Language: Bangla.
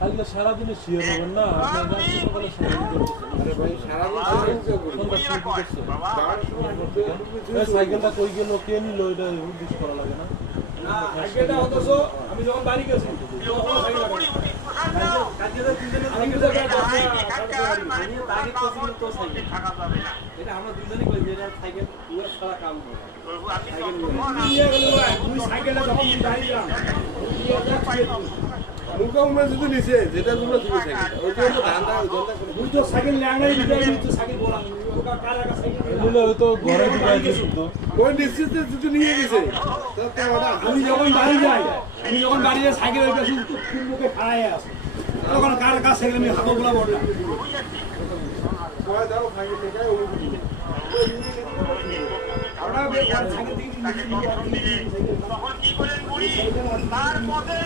কালকে সারাদিনে শিওর হবেন না আপনি সকালে সাইকেলটা কই গেল কে নিল এটা উদ্দেশ্য করা লাগে না আমি যখন বাড়ি গেছি আমরা দুজনে সাইকেল সারা কাম যেটা সাইকেল নিয়ে গেছে আমি যখন বাড়ি যাই সাইকেল মুখে খাড়াই আছে তখন কার কাছে আমি হাতে গোলা বললাম তখন কি করেন বুড়ি তার পথে